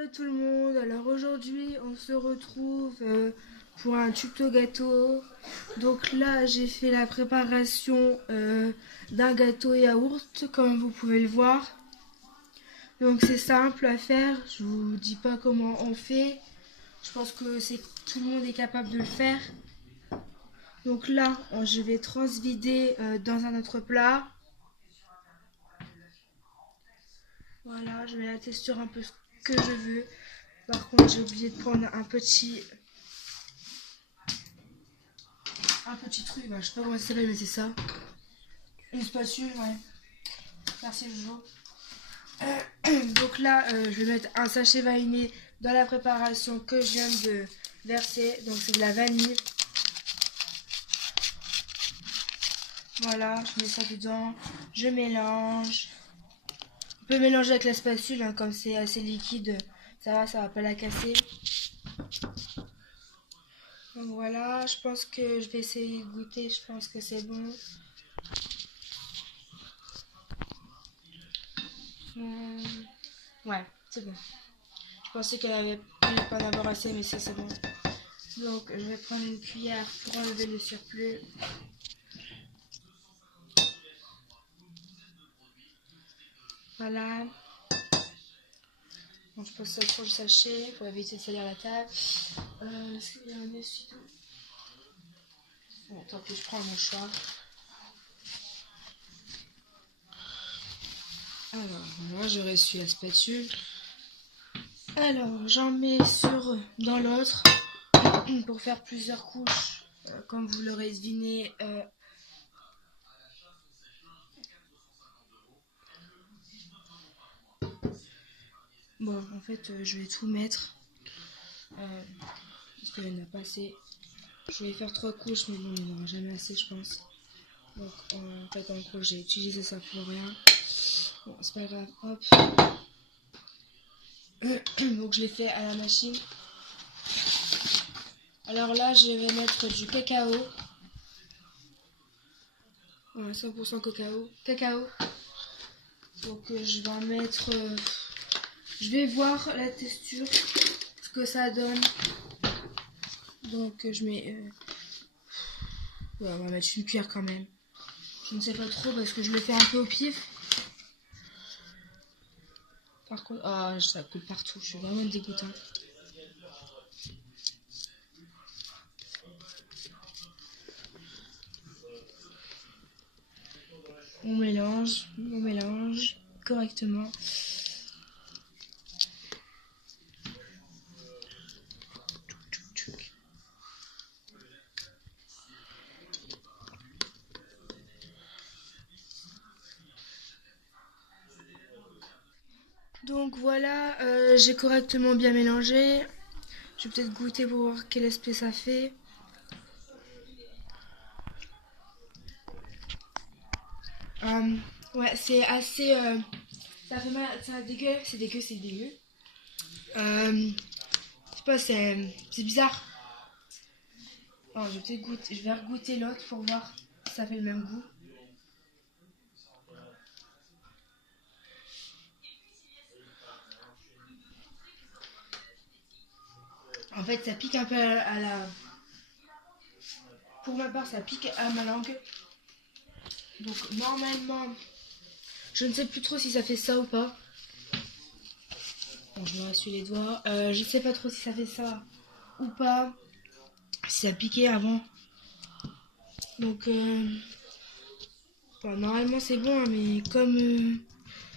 Hello tout le monde, alors aujourd'hui on se retrouve pour un tuto gâteau. Donc là j'ai fait la préparation d'un gâteau yaourt comme vous pouvez le voir. Donc c'est simple à faire, je vous dis pas comment on fait, je pense que tout le monde est capable de le faire. Donc là je vais transvider dans un autre plat. Voilà, je mets la texture un peu ce que je veux. Par contre j'ai oublié de prendre un petit truc, je sais pas comment ça s'appelle, mais c'est ça. Une spatule, ouais. Merci Jojo. Donc là, je vais mettre un sachet vanillé dans la préparation que je viens de verser. Donc c'est de la vanille. Voilà, je mets ça dedans. Je mélange. On peut mélanger avec la spatule, hein, comme c'est assez liquide. Ça va pas la casser. Donc voilà, je pense que je vais essayer de goûter. Je pense que c'est bon. Ouais, c'est bon. Je pensais qu'elle allait pas en avoir assez, mais ça c'est bon. Donc je vais prendre une cuillère pour enlever le surplus. Voilà. Donc je pose ça sur le sachet pour éviter de salir la table. Est-ce qu'il y a un essuie-tout? Bon, tant pis, je prends mon choix. Alors, moi je ressuie la spatule. Alors, j'en mets dans l'autre pour faire plusieurs couches. Comme vous l'aurez deviné, bon, en fait, je vais tout mettre. Parce qu'il n'y en a pas assez. Je vais faire 3 couches, mais bon, il n'y en aura jamais assez, je pense. Donc, en fait, en gros, j'ai utilisé ça pour rien. Bon, c'est pas grave, hop. Donc, je l'ai fait à la machine. Alors là, je vais mettre du cacao. Voilà, 100% cacao. Donc, je vais en mettre... je vais voir la texture, ce que ça donne. Donc, je mets... ouais, on va mettre une cuillère quand même. Je ne sais pas trop parce que je le fais un peu au pif. Par contre, ça coule partout, je suis vraiment dégoûtant. On mélange correctement. Donc voilà, j'ai correctement bien mélangé. Je vais peut-être goûter pour voir quel aspect ça fait. Ouais, c'est assez... ça fait mal, c'est dégueu. Je sais pas, c'est bizarre. Alors, je vais peut-être goûter, je vais regoûter l'autre pour voir si ça fait le même goût. En fait, ça pique un peu à la... Pour ma part, ça pique à ma langue. Donc, normalement, je ne sais plus trop si ça fait ça ou pas. Bon, je me rassuie les doigts. Je sais pas trop si ça fait ça ou pas. Si ça piquait avant. Donc, bon, normalement, c'est bon, hein, mais comme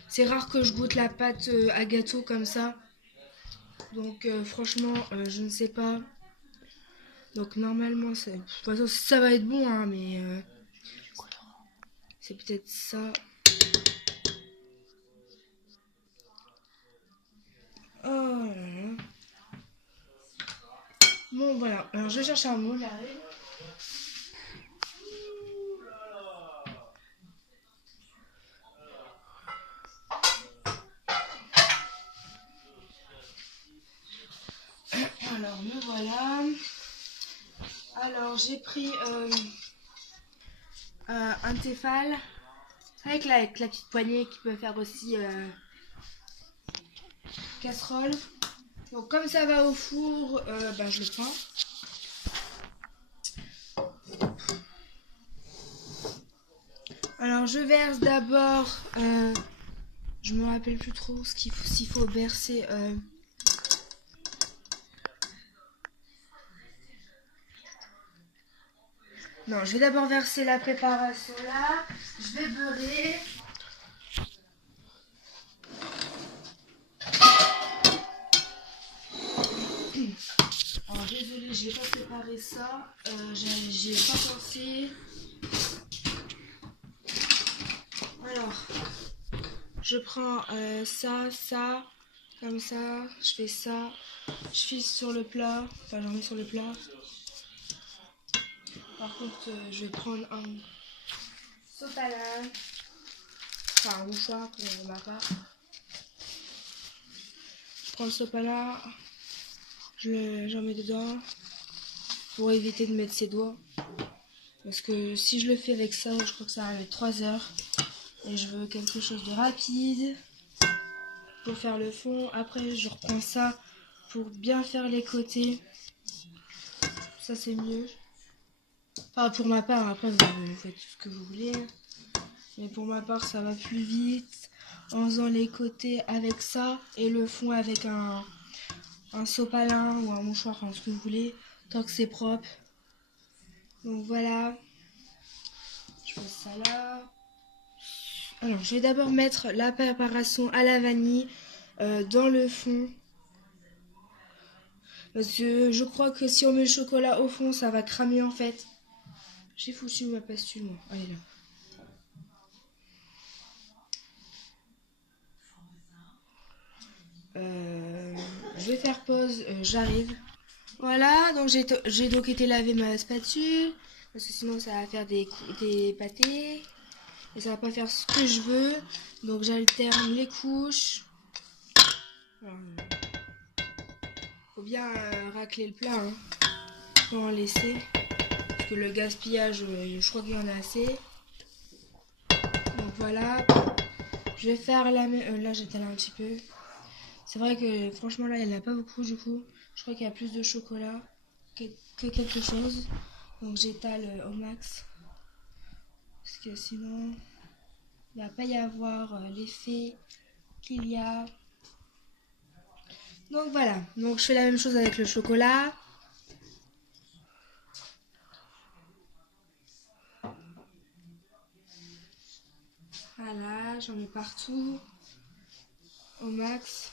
c'est rare que je goûte la pâte à gâteau comme ça. Donc, franchement, je ne sais pas. Donc, normalement, de toute façon, ça va être bon, hein, mais c'est peut-être ça. Oh là là. Bon, voilà. Alors, je cherche un mot, j'arrive. Alors, me voilà. Alors, j'ai pris un Tefal avec la petite poignée qui peut faire aussi casserole. Donc comme ça va au four, je le prends. Alors je verse d'abord, je me rappelle plus trop s'il faut verser. Non, je vais d'abord verser la préparation là. Je vais beurrer. Alors désolé, j'ai pas préparé ça. J'ai pas pensé. Alors, je prends ça, comme ça. Je fais ça. Je file sur le plat. Enfin, j'en mets sur le plat. Par contre, je vais prendre un sopalin. Enfin, un mouchoir pour ma part. Je prends le sopalin. J'en mets dedans. Pour éviter de mettre ses doigts. Parce que si je le fais avec ça, je crois que ça va mettre 3 heures. Et je veux quelque chose de rapide pour faire le fond. Après, je reprends ça pour bien faire les côtés. Ça, c'est mieux. Enfin, pour ma part, après, vous faites ce que vous voulez. Mais pour ma part, ça va plus vite en faisant les côtés avec ça et le fond avec un sopalin ou un mouchoir, enfin, ce que vous voulez, tant que c'est propre. Donc voilà. Je mets ça là. Alors, je vais d'abord mettre la préparation à la vanille dans le fond. Parce que je crois que si on met le chocolat au fond, ça va cramer en fait. J'ai foutu ma pastille, moi. Elle est là. Je vais faire pause, j'arrive. Voilà, donc j'ai donc été laver ma spatule. Parce que sinon ça va faire des pâtés. Et ça va pas faire ce que je veux. Donc j'alterne les couches. Alors, faut bien racler le plat, hein. Faut en laisser. Parce que le gaspillage, je crois qu'il y en a assez. Donc voilà. Je vais faire la même. Là j'étale un petit peu. C'est vrai que franchement là il n'y en a pas beaucoup du coup. Je crois qu'il y a plus de chocolat que quelque chose. Donc j'étale au max. Parce que sinon il ne va pas y avoir l'effet qu'il y a. Donc voilà. Donc je fais la même chose avec le chocolat. Voilà, j'en mets partout. Au max.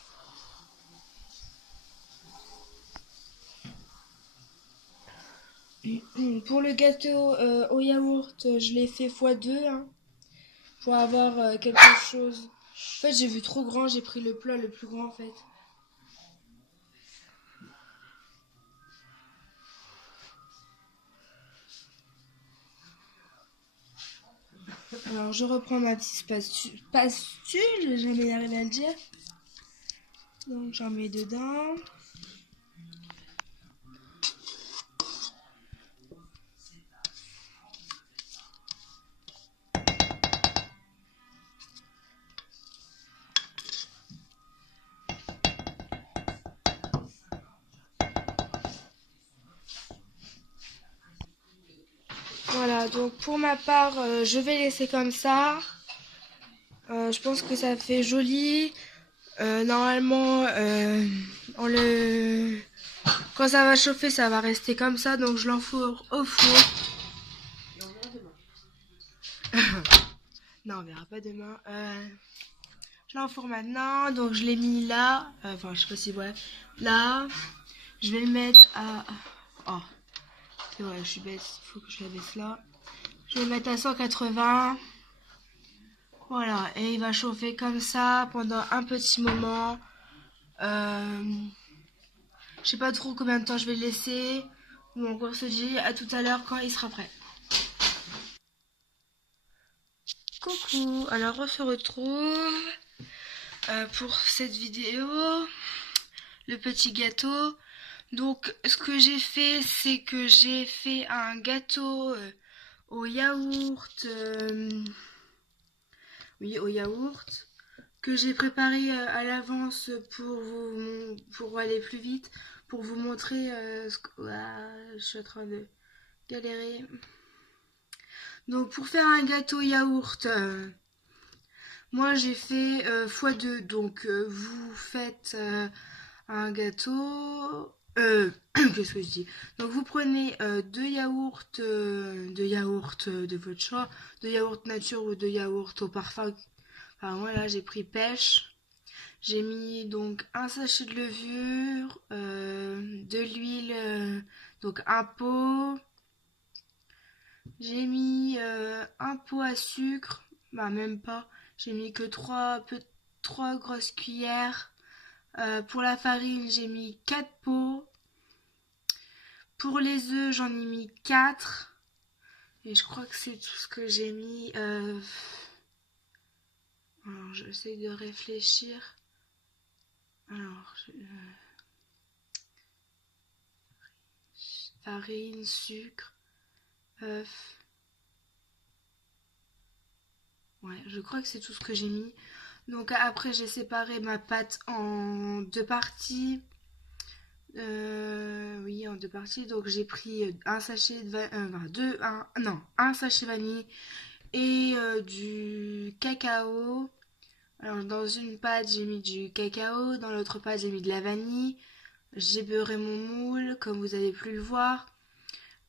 Pour le gâteau au yaourt, je l'ai fait x2 hein, pour avoir quelque chose. En fait, j'ai vu trop grand, j'ai pris le plat le plus grand en fait. Alors, je reprends ma petite spatule, je vais jamais y arriver à le dire. Donc, j'en mets dedans. Voilà, donc pour ma part, je vais laisser comme ça. Je pense que ça fait joli. Normalement, quand ça va chauffer, ça va rester comme ça. Donc je l'enfourne au four. Non, on verra pas demain. Je l'enfourne maintenant. Donc je l'ai mis là. Enfin, je sais pas si voilà. Là. Je vais le mettre à... Oh, c'est vrai, je suis bête. Il faut que je la baisse là. Je vais le mettre à 180. Voilà, et il va chauffer comme ça pendant un petit moment. Je sais pas trop combien de temps je vais le laisser. Donc on se dit à tout à l'heure quand il sera prêt. Coucou, alors on se retrouve pour cette vidéo. Le petit gâteau. Donc ce que j'ai fait, c'est que j'ai fait un gâteau au yaourt. Oui, au yaourt. que j'ai préparé à l'avance pour aller plus vite, pour vous montrer je suis en train de galérer. Donc pour faire un gâteau yaourt, moi j'ai fait x2. Donc vous faites un gâteau. Qu'est-ce que je dis? Donc vous prenez deux yaourts de votre choix, de yaourt nature ou de yaourt au parfum. Enfin, moi là j'ai pris pêche. J'ai mis donc un sachet de levure, de l'huile, donc un pot. J'ai mis un pot à sucre, bah même pas. J'ai mis que trois grosses cuillères. Pour la farine, j'ai mis 4 pots. Pour les œufs, j'en ai mis 4. Et je crois que c'est tout ce que j'ai mis. Alors, j'essaie de réfléchir. Alors, farine, sucre, œuf. Ouais, je crois que c'est tout ce que j'ai mis. Donc après, j'ai séparé ma pâte en deux parties. Oui, en deux parties. Donc j'ai pris un sachet de un sachet vanille et du cacao. Alors dans une pâte, j'ai mis du cacao, dans l'autre pâte, j'ai mis de la vanille. J'ai beurré mon moule, comme vous avez pu le voir.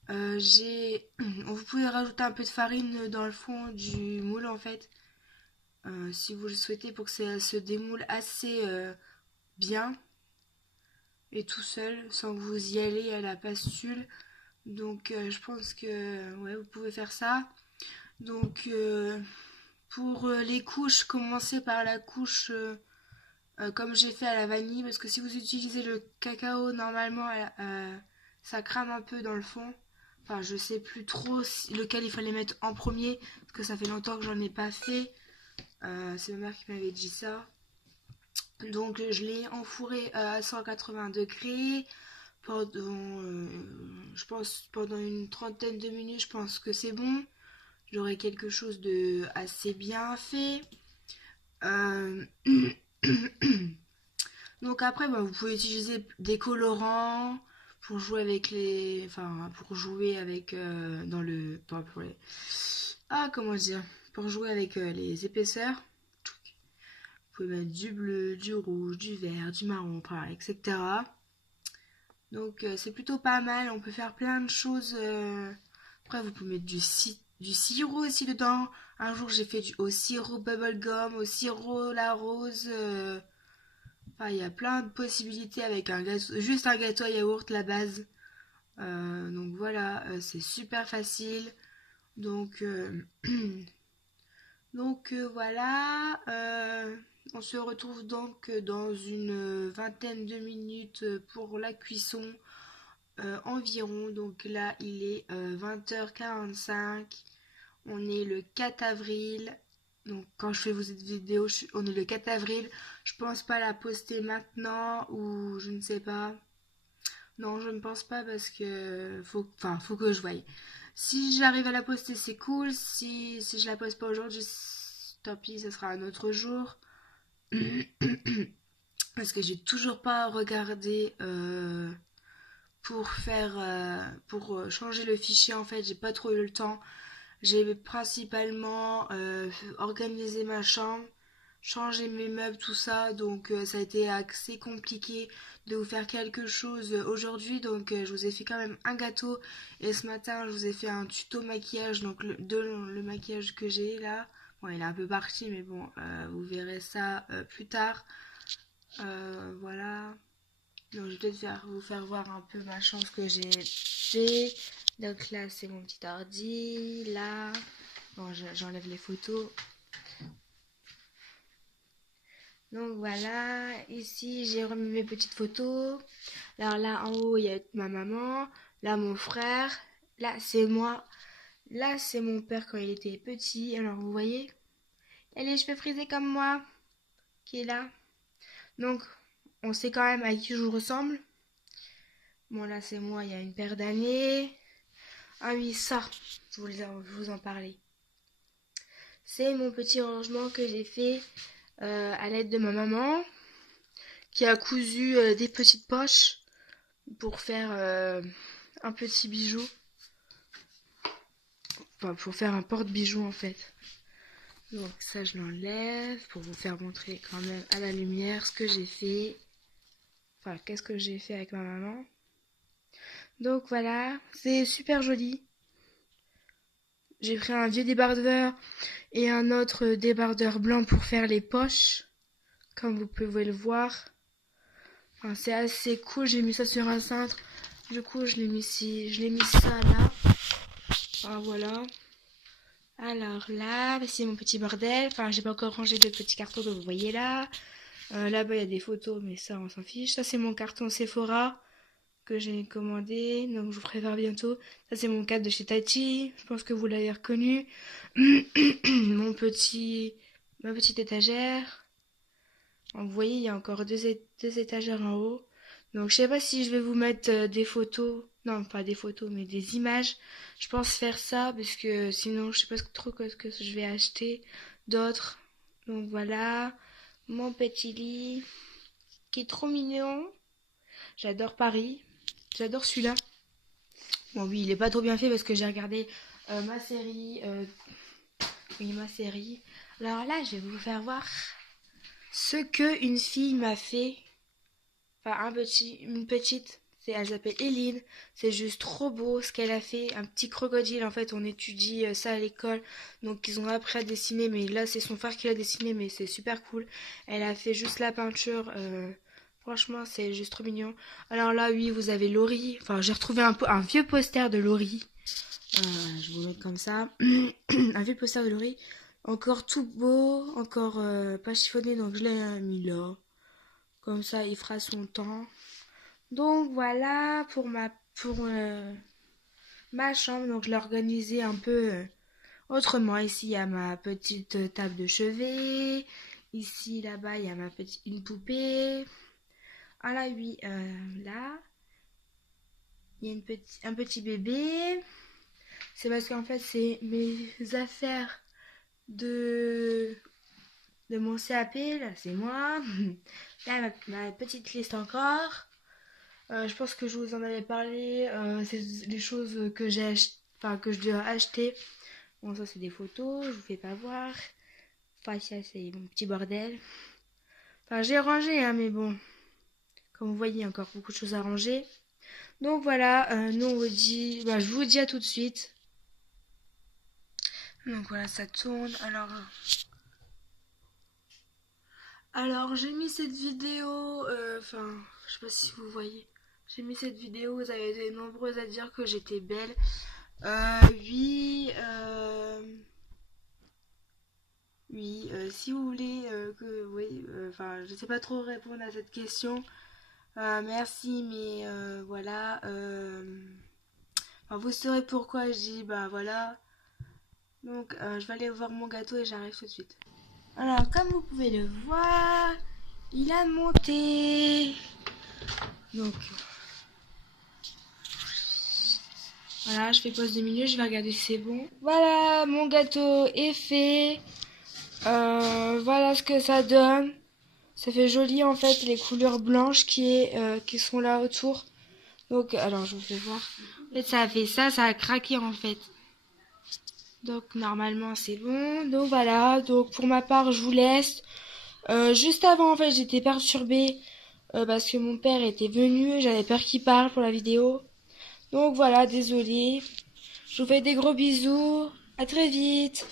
Vous pouvez rajouter un peu de farine dans le fond du moule en fait, si vous le souhaitez, pour que ça se démoule assez bien et tout seul, sans que vous y allez à la pastule. Donc je pense que ouais, vous pouvez faire ça. Donc pour les couches, commencez par la couche comme j'ai fait à la vanille, parce que si vous utilisez le cacao, normalement ça crame un peu dans le fond. Enfin, je sais plus trop lequel il fallait mettre en premier, parce que ça fait longtemps que j'en ai pas fait. C'est ma mère qui m'avait dit ça. Donc je l'ai enfouré à 180 degrés pendant, je pense, pendant une trentaine de minutes. Je pense que c'est bon. J'aurai quelque chose de assez bien fait. Donc après, bah, vous pouvez utiliser des colorants pour jouer avec pour jouer avec dans le, pas pour les, comment dire, pour jouer avec les épaisseurs. Vous pouvez mettre du bleu, du rouge, du vert, du marron, etc. Donc c'est plutôt pas mal. On peut faire plein de choses. Après, vous pouvez mettre du sirop aussi dedans. Un jour, j'ai fait au sirop bubblegum, au sirop la rose. Enfin, il y a plein de possibilités avec juste un gâteau à yaourt, la base. Donc voilà, c'est super facile. Donc, voilà. On se retrouve donc dans une vingtaine de minutes pour la cuisson environ. Donc là, il est 20h45. On est le 4 avril. Donc quand je fais cette vidéo, on est le 4 avril. Je pense pas la poster maintenant ou je ne sais pas. Non, je ne pense pas parce que faut que je voie. Si j'arrive à la poster, c'est cool. Si je la poste pas aujourd'hui, tant pis, ce sera un autre jour. Parce que j'ai toujours pas regardé pour changer le fichier. En fait, j'ai pas trop eu le temps. J'ai principalement organisé ma chambre, changé mes meubles, tout ça. Donc ça a été assez compliqué de vous faire quelque chose aujourd'hui. Donc je vous ai fait quand même un gâteau. Et ce matin, je vous ai fait un tuto maquillage. Donc le maquillage que j'ai là. Bon, il est un peu parti, mais bon, vous verrez ça plus tard. Voilà. Donc je vais peut-être vous faire voir un peu ma chambre que j'ai fait. Donc là c'est mon petit ordi. Là, bon, j'enlève les photos. Donc voilà, ici j'ai remis mes petites photos. Alors là en haut il y a ma maman. Là mon frère. Là c'est moi. Là c'est mon père quand il était petit. Alors vous voyez, il a les cheveux frisés comme moi. Qui est là. Donc on sait quand même à qui je ressemble. Bon là c'est moi il y a une paire d'années. Ah oui, ça, je vous en parlais. C'est mon petit rangement que j'ai fait à l'aide de ma maman qui a cousu des petites poches pour faire un petit bijou. Enfin, pour faire un porte-bijou en fait. Donc ça je l'enlève pour vous faire montrer quand même à la lumière ce que j'ai fait. Enfin, qu'est-ce que j'ai fait avec ma maman. Donc voilà, c'est super joli. J'ai pris un vieux débardeur et un autre débardeur blanc pour faire les poches, comme vous pouvez le voir. Enfin, c'est assez cool, j'ai mis ça sur un cintre. Du coup, je l'ai mis ça là. Enfin, voilà. Alors là, c'est mon petit bordel. Enfin, j'ai pas encore rangé de petits cartons que vous voyez là. Là-bas, il y a des photos, mais ça, on s'en fiche. Ça, c'est mon carton Sephora que j'ai commandé, donc je vous prépare bientôt. Ça, c'est mon cadre de chez Tati. Je pense que vous l'avez reconnu. Ma petite étagère. Vous voyez, il y a encore deux étagères en haut. Donc, je sais pas si je vais vous mettre des photos. Non, pas des photos, mais des images. Je pense faire ça, parce que sinon, je sais pas trop ce que je vais acheter d'autres. Donc, voilà. Mon petit lit, qui est trop mignon. J'adore Paris. J'adore celui-là. Bon, oui, il est pas trop bien fait, parce que j'ai regardé ma série. Oui, ma série. Alors là, je vais vous faire voir ce que une fille m'a fait. Enfin, une petite. Elle s'appelle Eline. C'est juste trop beau ce qu'elle a fait. Un petit crocodile. En fait, on étudie ça à l'école. Donc, ils ont appris à dessiner. Mais là, c'est son frère qui l'a dessiné. Mais c'est super cool. Elle a fait juste la peinture. Franchement, c'est juste trop mignon. Alors là, oui, vous avez Laurie. Enfin, j'ai retrouvé un vieux poster de Laurie. Je vous mets comme ça. Un vieux poster de Laurie. Encore tout beau. Encore pas chiffonné. Donc, je l'ai mis là. Comme ça, il fera son temps. Donc voilà pour ma chambre. Donc je l'ai organisée un peu autrement. Ici, il y a ma petite table de chevet. Ici, là-bas, il y a une poupée. Ah là, oui, là, il y a un petit bébé. C'est parce qu'en fait, c'est mes affaires de mon CAP. Là, c'est moi. Là, ma petite liste encore. Je pense que je vous en avais parlé. C'est les choses que que je dois acheter. Bon, ça c'est des photos, je vous fais pas voir. Enfin, ça c'est mon petit bordel. Enfin, j'ai rangé, hein, mais bon. Comme vous voyez, encore beaucoup de choses à ranger. Donc voilà, nous on vous dit, je vous dis à tout de suite. Donc voilà, ça tourne. Alors j'ai mis cette vidéo, je sais pas si vous voyez. J'ai mis cette vidéo, vous avez été nombreuses à dire que j'étais belle. Oui, si vous voulez oui, je sais pas trop répondre à cette question. Merci, mais voilà. Vous saurez pourquoi je dis, voilà. Donc, je vais aller voir mon gâteau et j'arrive tout de suite. Alors, comme vous pouvez le voir, il a monté. Donc, voilà, je fais pause de milieu, je vais regarder si c'est bon. Voilà, mon gâteau est fait. Voilà ce que ça donne. Ça fait joli en fait les couleurs blanches qui sont là autour. Donc alors je vous fais voir. En fait ça a fait ça, ça a craqué en fait. Donc normalement c'est bon. Donc voilà, donc pour ma part je vous laisse. Juste avant en fait j'étais perturbée parce que mon père était venu, j'avais peur qu'il parle pour la vidéo. Donc voilà, désolée. Je vous fais des gros bisous. À très vite.